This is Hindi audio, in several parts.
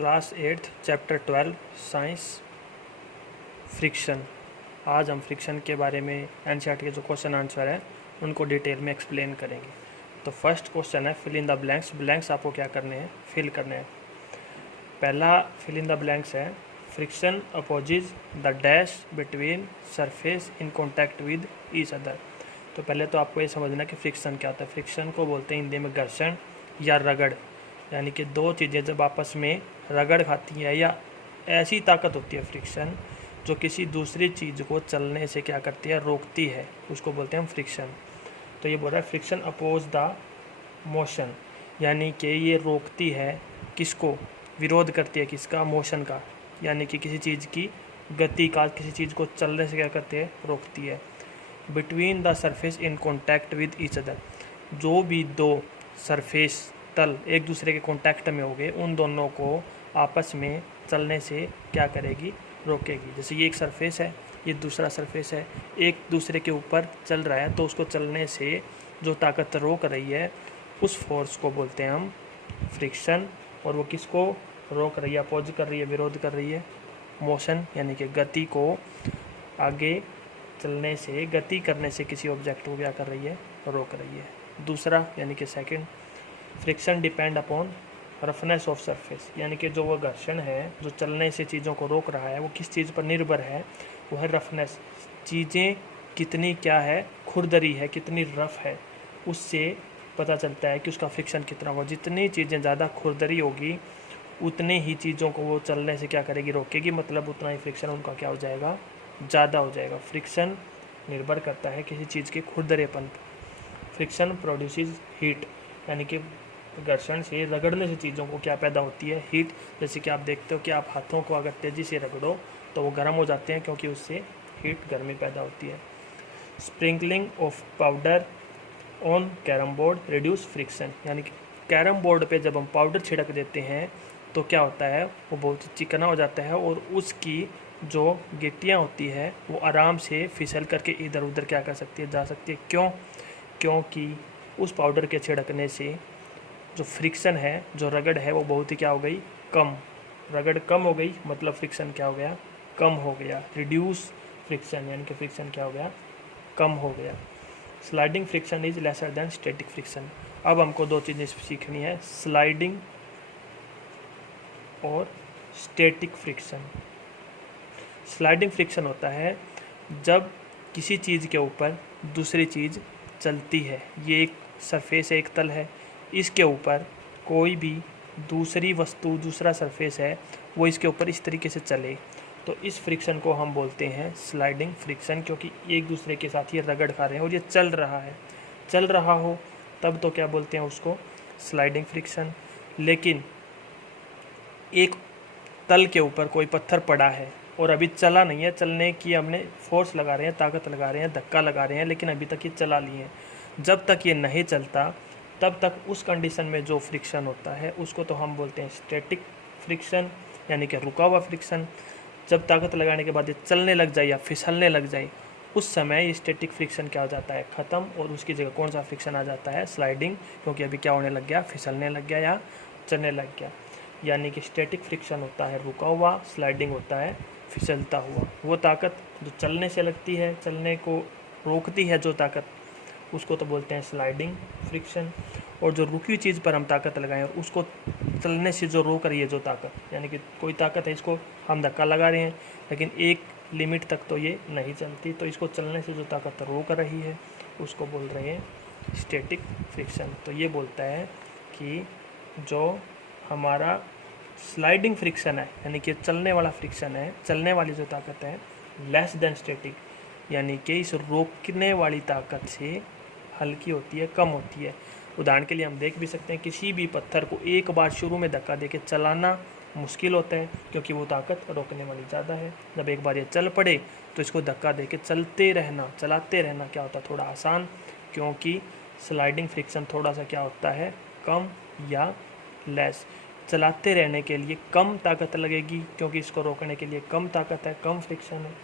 Class 8 chapter 12 science friction. आज हम फ्रिक्शन के बारे में एनसीईआरटी के जो क्वेश्चन आंसर है उनको डिटेल में एक्सप्लेन करेंगे। तो फर्स्ट क्वेश्चन है fill in the blanks. Blanks आपको क्या करने हैं, फिल करने हैं। पहला फिल इन द ब्लैंक्स है friction opposes the dash between surface in contact with each other. तो पहले तो आपको ये समझना कि फ्रिक्शन क्या होता है। फ्रिक्शन को बोलते हैं हिंदी में घर्षण या रगड़, यानी कि दो चीज़ें जब आपस में रगड़ खाती हैं या ऐसी ताकत होती है फ्रिक्शन जो किसी दूसरी चीज़ को चलने से क्या करती है, रोकती है, उसको बोलते हैं हम फ्रिक्शन। तो ये बोल रहा है फ्रिक्शन अपोज द मोशन, यानी कि ये रोकती है किसको, विरोध करती है किसका, मोशन का, यानी कि किसी चीज़ की गति का, किसी चीज़ को चलने से क्या करती है, रोकती है। Between the surface in contact with each other, जो भी दो सरफेस तल एक दूसरे के कांटेक्ट में हो गए उन दोनों को आपस में चलने से क्या करेगी, रोकेगी। जैसे ये एक सरफेस है, ये दूसरा सरफेस है, एक दूसरे के ऊपर चल रहा है तो उसको चलने से जो ताकत रोक रही है उस फोर्स को बोलते हैं हम फ्रिक्शन। और वो किसको रोक रही है, अपोज कर रही है, विरोध कर रही है, मोशन, यानी कि गति को, आगे चलने से, गति करने से किसी ऑब्जेक्ट को क्या कर रही है, रोक रही है। दूसरा यानी कि second, friction depend upon roughness of surface, यानी कि जो वो घर्षण है जो चलने से चीज़ों को रोक रहा है वो किस चीज़ पर निर्भर है, वो है रफनेस। चीज़ें कितनी क्या है, खुरदरी है, कितनी रफ़ है, उससे पता चलता है कि उसका फ्रिक्शन कितना होगा। जितनी चीज़ें ज़्यादा खुरदरी होगी उतने ही चीज़ों को वो चलने से क्या करेगी, रोकेगी, मतलब उतना ही फ्रिक्शन उनका क्या हो जाएगा, ज़्यादा हो जाएगा। फ्रिक्शन निर्भर करता है किसी चीज़ के खुरदरेपन पर। फ्रिक्शन प्रोड्यूसेस हीट, यानी कि घर्षण से, रगड़ने से चीज़ों को क्या पैदा होती है, हीट। जैसे कि आप देखते हो कि आप हाथों को अगर तेज़ी से रगड़ो तो वो गर्म हो जाते हैं क्योंकि उससे हीट, गर्मी पैदा होती है। Sprinkling of powder on carrom board reduce friction, यानी कि कैरम बोर्ड पे जब हम पाउडर छिड़क देते हैं तो क्या होता है, वो बहुत चिकना हो जाता है और उसकी जो गिट्टियाँ होती है वो आराम से फिसल करके इधर उधर क्या कर सकती है, जा सकती है। क्यों? क्योंकि उस पाउडर के छिड़कने से जो फ्रिक्शन है, जो रगड़ है, वो बहुत ही क्या हो गई, कम। रगड़ कम हो गई मतलब फ्रिक्शन क्या हो गया, कम हो गया। रिड्यूस फ्रिक्शन, यानी कि फ्रिक्शन क्या हो गया, कम हो गया। Sliding friction is lesser than static friction. अब हमको दो चीज़ें सीखनी है, स्लाइडिंग और स्टैटिक फ्रिक्शन। स्लाइडिंग फ्रिक्शन होता है जब किसी चीज़ के ऊपर दूसरी चीज़ चलती है। ये एक सरफेस है, एक तल है, इसके ऊपर कोई भी दूसरी वस्तु, दूसरा सरफेस है, वो इसके ऊपर इस तरीके से चले तो इस फ्रिक्शन को हम बोलते हैं स्लाइडिंग फ्रिक्शन। क्योंकि एक दूसरे के साथ ये रगड़ खा रहे हैं और ये चल रहा है, चल रहा हो तब तो क्या बोलते हैं उसको, स्लाइडिंग फ्रिक्शन। लेकिन एक तल के ऊपर कोई पत्थर पड़ा है और अभी चला नहीं है, चलने की हमने फोर्स लगा रहे हैं, ताकत लगा रहे हैं, धक्का लगा रहे हैं, लेकिन अभी तक ये चला नहीं है। जब तक ये नहीं चलता तब तक उस कंडीशन में जो फ्रिक्शन होता है उसको तो हम बोलते हैं स्टैटिक फ्रिक्शन, यानी कि रुका हुआ फ्रिक्शन। जब ताकत लगाने के बाद ये चलने लग जाए या फिसलने लग जाए उस समय ये स्टैटिक फ्रिक्शन क्या हो जाता है, ख़त्म, और उसकी जगह कौन सा फ्रिक्शन आ जाता है, स्लाइडिंग। क्योंकि अभी क्या होने लग गया, फिसलने लग गया या चलने लग गया। यानी कि स्टैटिक फ्रिक्शन होता है रुका हुआ, स्लाइडिंग होता है फिसलता हुआ। वो ताकत जो चलने से लगती है, चलने को रोकती है जो ताकत, उसको तो बोलते हैं स्लाइडिंग फ्रिक्शन। और जो रुकी हुई चीज़ पर हम ताकत लगाएं और उसको चलने से जो रोक रही है जो ताकत, यानी कि कोई ताकत है, इसको हम धक्का लगा रहे हैं लेकिन एक लिमिट तक तो ये नहीं चलती, तो इसको चलने से जो ताकत रोक रही है उसको बोल रहे हैं स्टैटिक फ्रिक्शन। तो ये बोलता है कि जो हमारा स्लाइडिंग फ्रिक्शन है, यानी कि चलने वाला फ्रिक्शन है, चलने वाली जो ताकत है, लेस देन स्टैटिक, यानी कि इस रोकने वाली ताकत से हल्की होती है, कम होती है। उदाहरण के लिए हम देख भी सकते हैं किसी भी पत्थर को एक बार शुरू में धक्का देके चलाना मुश्किल होता है क्योंकि वो ताकत रोकने वाली ज़्यादा है। जब एक बार ये चल पड़े तो इसको धक्का देके चलते रहना, चलाते रहना क्या होता है, थोड़ा आसान, क्योंकि स्लाइडिंग फ्रिक्शन थोड़ा सा क्या होता है, कम या लेस। चलाते रहने के लिए कम ताकत लगेगी क्योंकि इसको रोकने के लिए कम ताकत है, कम फ्रिक्शन है।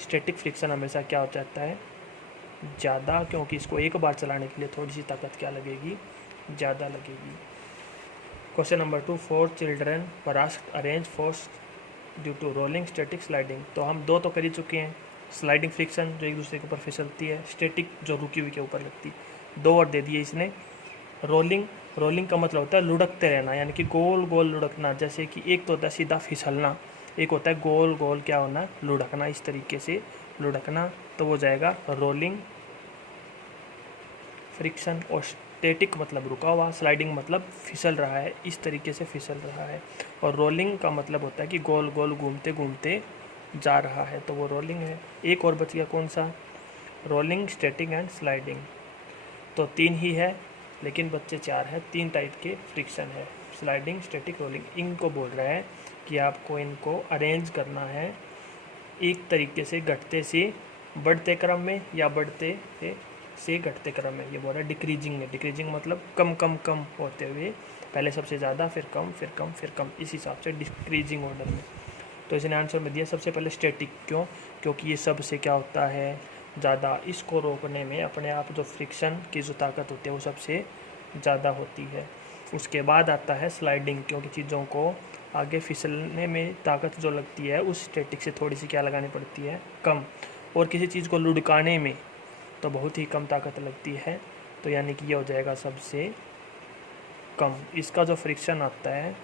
स्टैटिक फ्रिक्शन हमेशा क्या हो जाता है, ज़्यादा, क्योंकि इसको एक बार चलाने के लिए थोड़ी सी ताकत क्या लगेगी, ज़्यादा लगेगी। Question number 2, 4 children were asked arrange force due to rolling, static, sliding. तो हम दो तो कर ही चुके हैं, स्लाइडिंग फ्रिक्शन जो एक दूसरे के ऊपर फिसलती है, स्टैटिक जो रुकी हुई के ऊपर लगती है। दो और दे दिए इसने। रोलिंग, रोलिंग का मतलब होता है लुढ़कते रहना, यानी कि गोल गोल लुढ़कना। जैसे कि एक तो होता है सीधा फिसलना, एक होता है गोल गोल क्या होना, लुढ़कना, इस तरीके से लुढ़कना। तो वो जाएगा रोलिंग फ्रिक्शन। और स्टैटिक मतलब रुका हुआ, स्लाइडिंग मतलब फिसल रहा है, इस तरीके से फिसल रहा है। और रोलिंग का मतलब होता है कि गोल गोल घूमते घूमते जा रहा है, तो वो रोलिंग है। एक और बच गया, कौन सा? Rolling, static and sliding. तो 3 ही है, लेकिन बच्चे 4 हैं। 3 टाइप के फ्रिक्शन है, स्लाइडिंग, स्टैटिक, रोलिंग। इनको बोल रहा है कि आपको इनको अरेंज करना है एक तरीके से, घटते से बढ़ते क्रम में या बढ़ते से घटते क्रम में। ये बोल रहा है डिक्रीजिंग में। डिक्रीजिंग मतलब कम कम कम होते हुए, पहले सबसे ज़्यादा, फिर कम, फिर कम, फिर कम, इस हिसाब से डिक्रीजिंग ऑर्डर में। तो इसने आंसर में दिया सबसे पहले स्टैटिक। क्यों? क्योंकि ये सबसे क्या होता है, ज़्यादा। इसको रोकने में अपने आप जो फ्रिक्शन की जो ताकत होती है वो सबसे ज़्यादा होती है। उसके बाद आता है स्लाइडिंग, क्योंकि चीज़ों को आगे फिसलने में ताकत जो लगती है उस स्टैटिक से थोड़ी सी क्या लगानी पड़ती है, कम। और किसी चीज़ को लुढ़काने में तो बहुत ही कम ताकत लगती है, तो यानी कि ये हो जाएगा सबसे कम। इसका जो फ्रिक्शन आता है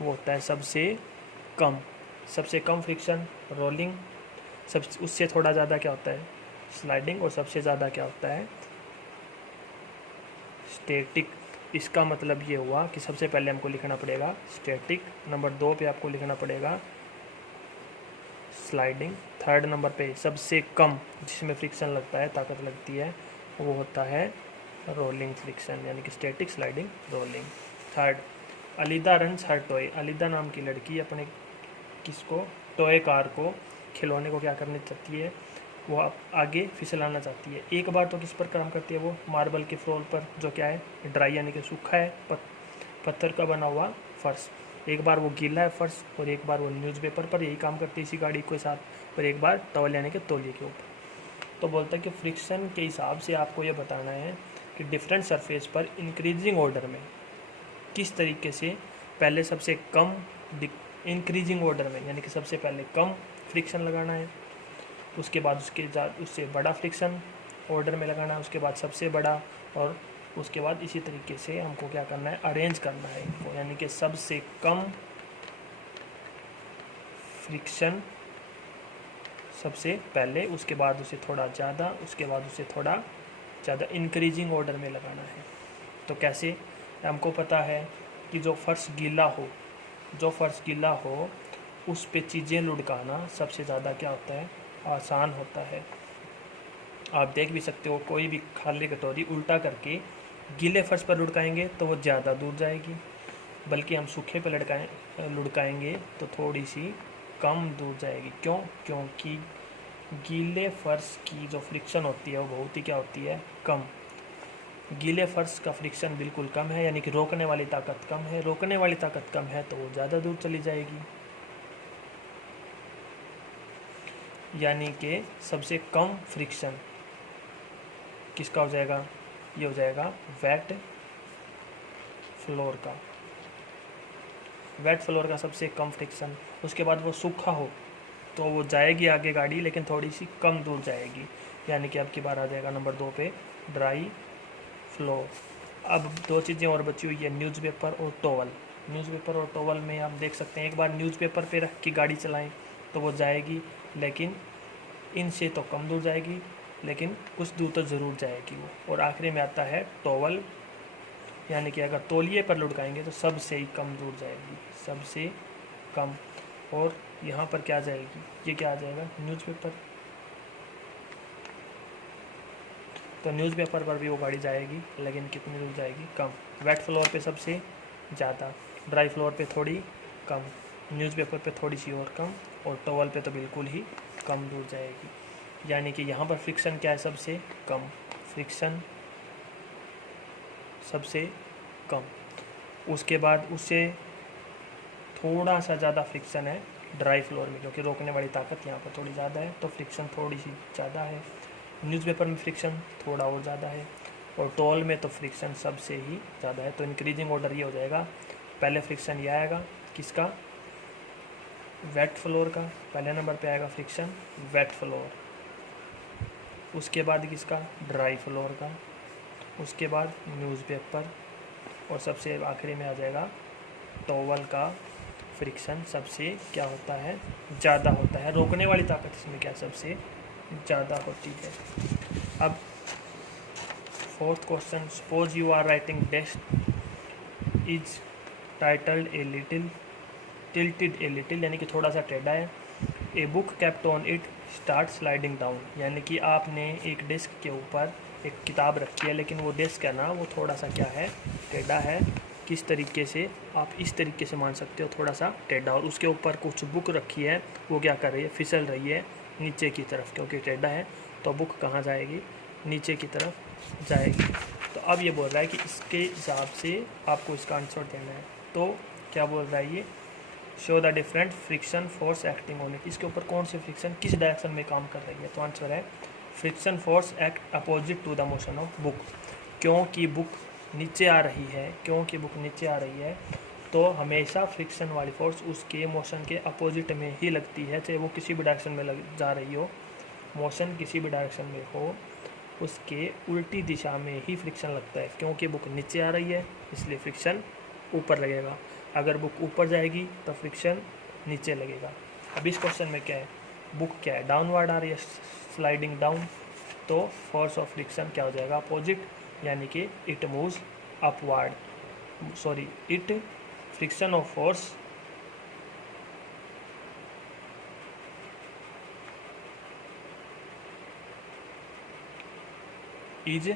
वो होता है सबसे कम। सबसे कम फ्रिक्शन रोलिंग, सब उससे थोड़ा ज़्यादा क्या होता है, स्लाइडिंग, और सबसे ज़्यादा क्या होता है, स्टैटिक। इसका मतलब ये हुआ कि सबसे पहले हमको लिखना पड़ेगा स्टैटिक, नंबर 2 पे आपको लिखना पड़ेगा स्लाइडिंग, थर्ड नंबर पे सबसे कम जिसमें फ्रिक्शन लगता है, ताकत लगती है, वो होता है रोलिंग फ्रिक्शन, यानी कि static, sliding, rolling. Third, Alida runs her toy. Alida नाम की लड़की अपने किसको, टॉय कार को, खिलौने को क्या करनी चाहती है, वो आगे फिसलाना चाहती है। एक बार तो किस पर काम करती है वो, मार्बल के फ्लोर पर, जो क्या है ड्राई यानी कि सूखा है, पत्थर का बना हुआ फर्श। एक बार वो गीला है फर्श, और एक बार वो न्यूज़पेपर पर, यही काम करती है इसी गाड़ी के साथ। और एक बार टॉवल यानी कि तौलिए के ऊपर। तो बोलता है कि फ्रिक्शन के हिसाब से आपको ये बताना है कि डिफरेंट सरफेस पर इंक्रीजिंग ऑर्डर में किस तरीके से पहले सबसे कम, इंक्रीजिंग ऑर्डर में यानी कि सबसे पहले कम फ्रिक्शन लगाना है, उसके बाद उससे बड़ा फ्रिक्शन ऑर्डर में लगाना है, उसके बाद सबसे बड़ा, और उसके बाद इसी तरीके से हमको क्या करना है, अरेंज करना है इनको, यानी कि सबसे कम फ्रिक्शन सबसे पहले, उसके बाद उसे थोड़ा ज़्यादा, उसके बाद उसे थोड़ा ज़्यादा, इंक्रीजिंग ऑर्डर में लगाना है। तो कैसे? हमको पता है कि जो फर्श गीला हो उस पे चीज़ें लुढ़काना सबसे ज़्यादा क्या होता है, आसान होता है। आप देख भी सकते हो, कोई भी खाली कटोरी उल्टा करके गीले फर्श पर लुढ़काएंगे तो वो ज़्यादा दूर जाएगी, बल्कि हम सूखे पर लुढ़काएंगे तो थोड़ी सी कम दूर जाएगी। क्यों? क्योंकि गीले फर्श की जो फ्रिक्शन होती है वो बहुत ही क्या होती है, कम। गीले फर्श का फ्रिक्शन बिल्कुल कम है, यानी कि रोकने वाली ताकत कम है। रोकने वाली ताकत कम है तो वो ज़्यादा दूर चली जाएगी, यानी कि सबसे कम फ्रिक्शन किसका हो जाएगा, ये हो जाएगा वेट फ्लोर का। वेट फ्लोर का सबसे कम फ्रिक्शन। उसके बाद वो सूखा हो तो वो जाएगी आगे गाड़ी, लेकिन थोड़ी सी कम दूर जाएगी, यानी कि अब की बार आ जाएगा नंबर 2 पे ड्राई फ्लोर। अब 2 चीज़ें और बची हुई है, न्यूज़पेपर और टॉवल। न्यूज़पेपर और टॉवल में आप देख सकते हैं, एक बार न्यूज़पेपर पे रख के गाड़ी चलाएं तो वो जाएगी, लेकिन इनसे तो कम दूर जाएगी, लेकिन कुछ दूर तो ज़रूर जाएगी वो। और आखिरी में आता है टॉवल, यानी कि अगर तौलिए पर लुढ़काएंगे तो सबसे ही कम दूर जाएगी, सबसे कम। और यहाँ पर क्या जाएगी, ये क्या आ जाएगा, न्यूज़पेपर। तो न्यूज़पेपर पर भी वो गाड़ी जाएगी, लेकिन कितनी दूर जाएगी, कम। वेट फ्लोर पे सबसे ज़्यादा, ड्राई फ्लोर पे थोड़ी कम, न्यूज़पेपर पे थोड़ी सी और कम, और टॉवल पे तो बिल्कुल ही कम दूर जाएगी। यानी कि यहाँ पर फ्रिक्शन क्या है, सबसे कम। फ्रिक्शन सबसे कम। उसके बाद उससे थोड़ा सा ज़्यादा फ्रिक्शन है ड्राई फ्लोर में, क्योंकि रोकने वाली ताकत यहाँ पर थोड़ी ज़्यादा है, तो फ्रिक्शन थोड़ी सी ज़्यादा है। न्यूज़पेपर में फ्रिक्शन थोड़ा और ज़्यादा है, और टॉल में तो फ्रिक्शन सबसे ही ज़्यादा है। तो इंक्रीजिंग ऑर्डर ये हो जाएगा पहले फ्रिक्शन ये आएगा किसका, वेट फ्लोर का, पहले नंबर पे आएगा फ्रिक्शन वेट फ्लोर, उसके बाद किसका, ड्राई फ्लोर का, उसके बाद न्यूज़पेपर, और सबसे आखिरी में आ जाएगा टॉवल का फ्रिक्शन सबसे क्या होता है, ज़्यादा होता है। रोकने वाली ताकत इसमें क्या सबसे ज़्यादा होती है। अब fourth question, suppose you are writing desk is titled a little tilted a little, यानी कि थोड़ा सा टेढ़ा है। A book kept on it start sliding down, यानी कि आपने एक डेस्क के ऊपर एक किताब रखी है, लेकिन वो डेस्क है ना वो थोड़ा सा क्या है, टेढ़ा है। किस तरीके से, आप इस तरीके से मान सकते हो, थोड़ा सा टेढ़ा, और उसके ऊपर कुछ बुक रखी है, वो क्या कर रही है, फिसल रही है नीचे की तरफ, क्योंकि टेढ़ा है तो बुक कहाँ जाएगी, नीचे की तरफ जाएगी। तो अब ये बोल रहा है कि इसके हिसाब से आपको इसका आंसर देना है। तो क्या बोल रहा है ये, show the different friction force acting on it, इसके ऊपर कौन सी फ्रिक्शन किस डायरेक्शन में काम कर रही है। तो आंसर है friction force act opposite to the motion of book, क्योंकि बुक नीचे आ रही है, क्योंकि बुक नीचे आ रही है तो हमेशा फ्रिक्शन वाली फोर्स उसके मोशन के अपोजिट में ही लगती है, चाहे वो किसी भी डायरेक्शन में जा रही हो, मोशन किसी भी डायरेक्शन में हो उसके उल्टी दिशा में ही फ्रिक्शन लगता है। क्योंकि बुक नीचे आ रही है इसलिए फ्रिक्शन ऊपर लगेगा, अगर बुक ऊपर जाएगी तो फ्रिक्शन नीचे लगेगा। अब इस क्वेश्चन में क्या है, बुक क्या है, डाउनवर्ड आ रही है, स्लाइडिंग डाउन, तो फोर्स ऑफ फ्रिक्शन क्या हो जाएगा, अपोजिट, यानी कि it moves upward, sorry it friction of force is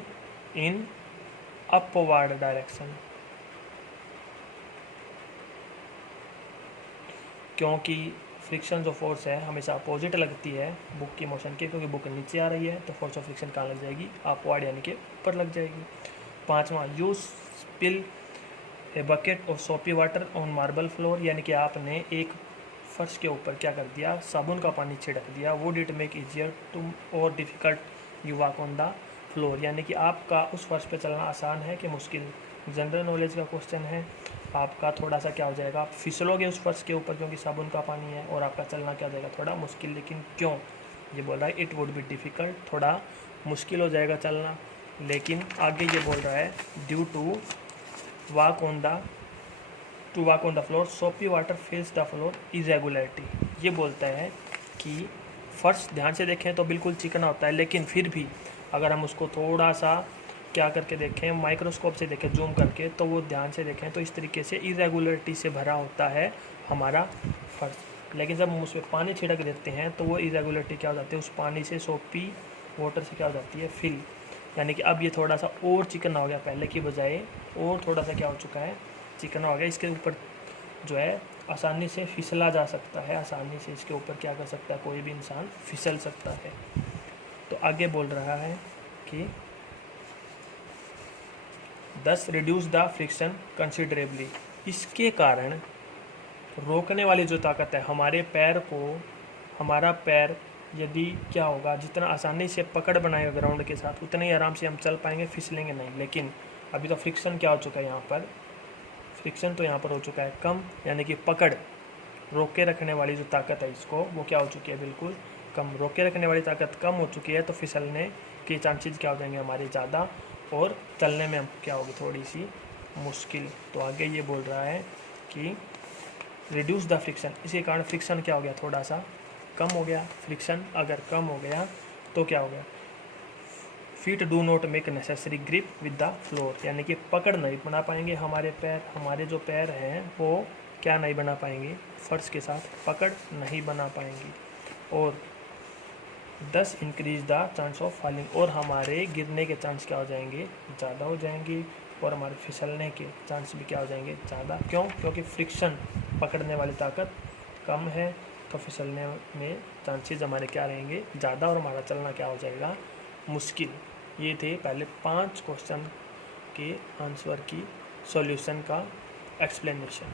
in upward direction, क्योंकि फ्रिक्शन जो फोर्स है हमेशा अपोजिट लगती है बुक की मोशन के, क्योंकि बुक नीचे आ रही है तो फोर्स ऑफ फ्रिक्शन कहाँ लग जाएगी, अपवर्ड, यानी कि ऊपर लग जाएगी। पांचवा, you spill a bucket of सोपी वाटर ऑन मार्बल फ्लोर, यानी कि आपने एक फर्श के ऊपर क्या कर दिया, साबुन का पानी छिड़क दिया। Would it make easier to और difficult you walk on the floor, यानी कि आपका उस फर्श पे चलना आसान है कि मुश्किल। जनरल नॉलेज का क्वेश्चन है, आपका थोड़ा सा क्या हो जाएगा, आप फिसलोगे उस फर्श के ऊपर क्योंकि साबुन का पानी है, और आपका चलना क्या हो जाएगा, थोड़ा मुश्किल। लेकिन क्यों, ये बोल रहा है इट वुड बी डिफ़िकल्ट, थोड़ा मुश्किल हो जाएगा चलना। लेकिन आगे ये बोल रहा है due to walk on the floor soapy water fills the floor irregularity, ये बोलता है कि फर्श ध्यान से देखें तो बिल्कुल चिकना होता है, लेकिन फिर भी अगर हम उसको थोड़ा सा क्या करके देखें, माइक्रोस्कोप से देखें, जूम करके, तो वो ध्यान से देखें तो इस तरीके से इरेगुलरिटी से भरा होता है हमारा फर्श। लेकिन जब हम उसमें पानी छिड़क देते हैं तो वो इरेगुलरिटी क्या हो जाती है, उस पानी से सोपी वाटर से क्या हो जाती है, फिल, यानी कि अब ये थोड़ा सा और चिकना हो गया, पहले की बजाय और थोड़ा सा क्या हो चुका है, चिकना हो गया। इसके ऊपर जो है आसानी से फिसला जा सकता है, आसानी से इसके ऊपर क्या कर सकता है, कोई भी इंसान फिसल सकता है। तो आगे बोल रहा है कि दस रिड्यूस द फ्रिक्शन कंसिडरेबली, इसके कारण रोकने वाली जो ताकत है हमारे पैर को, हमारा पैर यदि क्या होगा, जितना आसानी से पकड़ बनाएगा ग्राउंड के साथ उतने ही आराम से हम चल पाएंगे, फिसलेंगे नहीं। लेकिन अभी तो फ्रिक्शन क्या हो चुका है यहाँ पर, फ्रिक्शन तो यहाँ पर हो चुका है कम, यानी कि पकड़ रोके रखने वाली जो ताकत है इसको, वो क्या हो चुकी है, बिल्कुल कम। रोके रखने वाली ताकत कम हो चुकी है तो फिसलने के चांसेस क्या हो जाएंगे हमारे ज़्यादा, और चलने में हम क्या होगी, थोड़ी सी मुश्किल। तो आगे ये बोल रहा है कि रिड्यूस द फ्रिक्शन, इसके कारण फ्रिक्शन क्या हो गया, थोड़ा सा कम हो गया। फ्रिक्शन अगर कम हो गया तो क्या हो गया, feet do not make necessary grip with the floor, यानी कि पकड़ नहीं बना पाएंगे हमारे पैर, हमारे जो पैर हैं वो क्या नहीं बना पाएंगे, फर्श के साथ पकड़ नहीं बना पाएंगी। और 10 increase the chance of falling, और हमारे गिरने के चांस क्या हो जाएंगे, ज़्यादा हो जाएंगे, और हमारे फिसलने के चांस भी क्या हो जाएंगे, ज़्यादा। क्यों, क्योंकि फ्रिक्शन पकड़ने वाली ताकत कम है तो फिसलने में चांसेस हमारे क्या रहेंगे, ज़्यादा, और हमारा चलना क्या हो जाएगा, मुश्किल। ये थे पहले 5 क्वेश्चन के आंसर की सॉल्यूशन का एक्सप्लेनेशन।